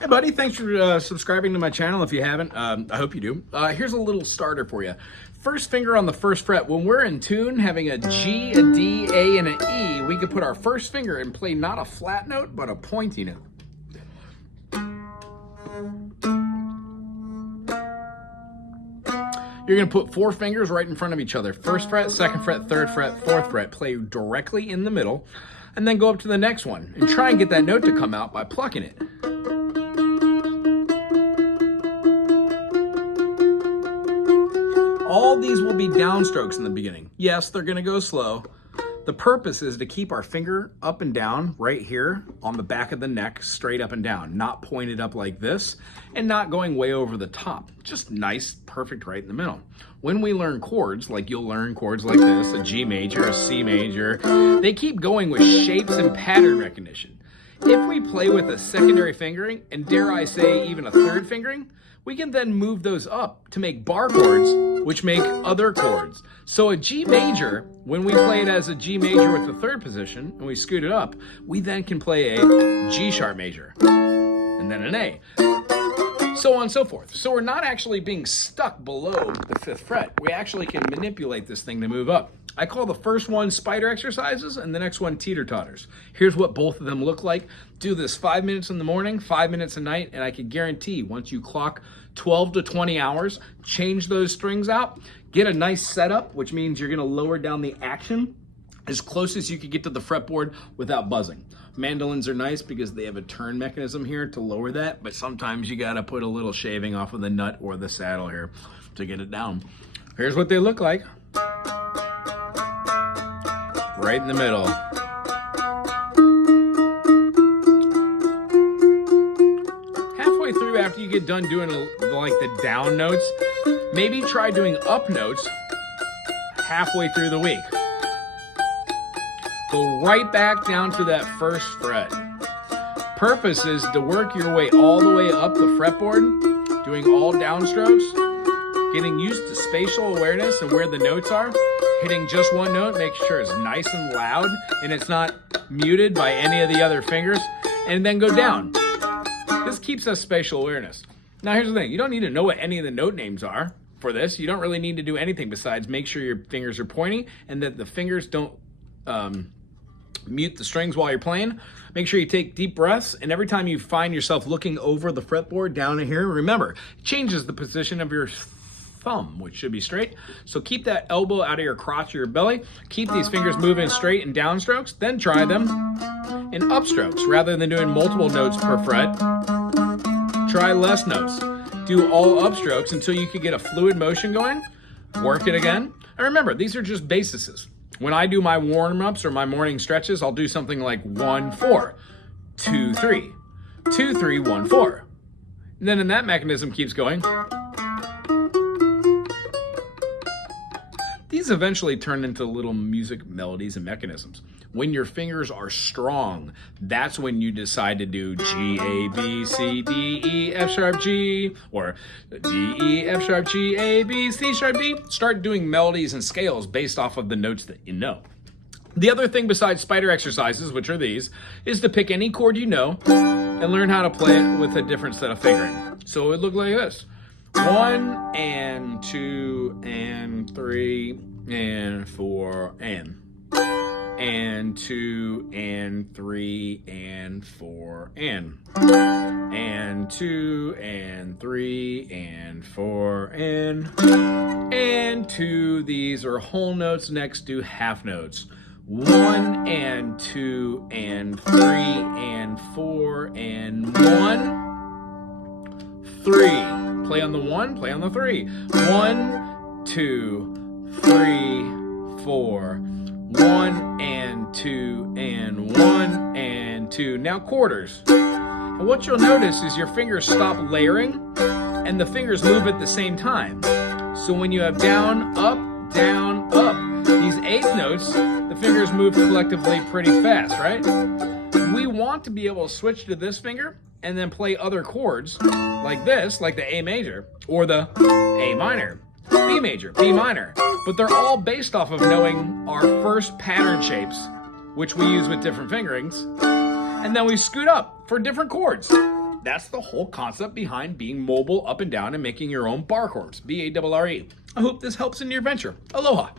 Hey buddy, thanks for subscribing to my channel if you haven't. I hope you do. Here's a little starter for you. First finger on the first fret. When we're in tune, having a G, a D, A, and an E, we could put our first finger and play not a flat note, but a pointy note. You're gonna put four fingers right in front of each other. First fret, second fret, third fret, fourth fret. Play directly in the middle, and then go up to the next one. And try and get that note to come out by plucking it. All these will be downstrokes in the beginning. Yes, they're gonna go slow. The purpose is to keep our finger up and down right here on the back of the neck, straight up and down, not pointed up like this, and not going way over the top. Just nice, perfect right in the middle. When we learn chords, like you'll learn chords like this, a G major, a C major, they keep going with shapes and pattern recognition. If we play with a secondary fingering, and dare I say even a third fingering, we can then move those up to make bar chords, which make other chords. So a G major, when we play it as a G major with the third position, and we scoot it up, we then can play a G sharp major, and then an A, so on and so forth. So we're not actually being stuck below the fifth fret. We actually can manipulate this thing to move up. I call the first one spider exercises and the next one teeter-totters. Here's what both of them look like. Do this 5 minutes in the morning, 5 minutes a night, and I can guarantee once you clock 12 to 20 hours, change those strings out, get a nice setup, which means you're gonna lower down the action as close as you could get to the fretboard without buzzing. Mandolins are nice because they have a turn mechanism here to lower that, but sometimes you gotta put a little shaving off of the nut or the saddle here to get it down. Here's what they look like. Right in the middle. Halfway through, after you get done doing like the down notes, maybe try doing up notes halfway through the week. Go right back down to that first fret. Purpose is to work your way all the way up the fretboard, doing all downstrokes, getting used to spatial awareness and where the notes are. Hitting just one note, make sure it's nice and loud and it's not muted by any of the other fingers, and then go down. This keeps us spatial awareness. Now here's the thing, you don't need to know what any of the note names are for this. You don't really need to do anything besides make sure your fingers are pointing and that the fingers don't mute the strings while you're playing. Make sure you take deep breaths, and every time you find yourself looking over the fretboard down here, remember, it changes the position of your thumb, which should be straight. So keep that elbow out of your crotch or your belly. Keep these fingers moving straight in downstrokes, then try them in upstrokes. Rather than doing multiple notes per fret, try less notes. Do all upstrokes until you can get a fluid motion going. Work it again. And remember, these are just bases. When I do my warm-ups or my morning stretches, I'll do something like 1-4, 2-3, 2-3, 1-4. And then that mechanism keeps going. These eventually turn into little music melodies and mechanisms. When your fingers are strong, that's when you decide to do G, A, B, C, D, E, F sharp, G, or D, E, F sharp, G, A, B, C sharp, D. Start doing melodies and scales based off of the notes that you know. The other thing besides spider exercises, which are these, is to pick any chord you know and learn how to play it with a different set of fingering. So it would look like this. 1 and 2 and 3 and 4 and 2 and 3 and 4 and 2 and 3 and 4 and 2. These are whole notes next to half notes. 1 and 2 and 3 and 4 and 1, 3. Play on the 1, play on the 3. 1, 2, 3, 4. 1 and 2 and 1 and 2. Now quarters. And what you'll notice is your fingers stop layering and the fingers move at the same time. So when you have down, up, these eighth notes, the fingers move collectively pretty fast, right? We want to be able to switch to this finger and then play other chords like this, like the A major, or the A minor, B major, B minor. But they're all based off of knowing our first pattern shapes, which we use with different fingerings, and then we scoot up for different chords. That's the whole concept behind being mobile up and down and making your own bar chords. B-A-R-R-E. I hope this helps in your venture. Aloha.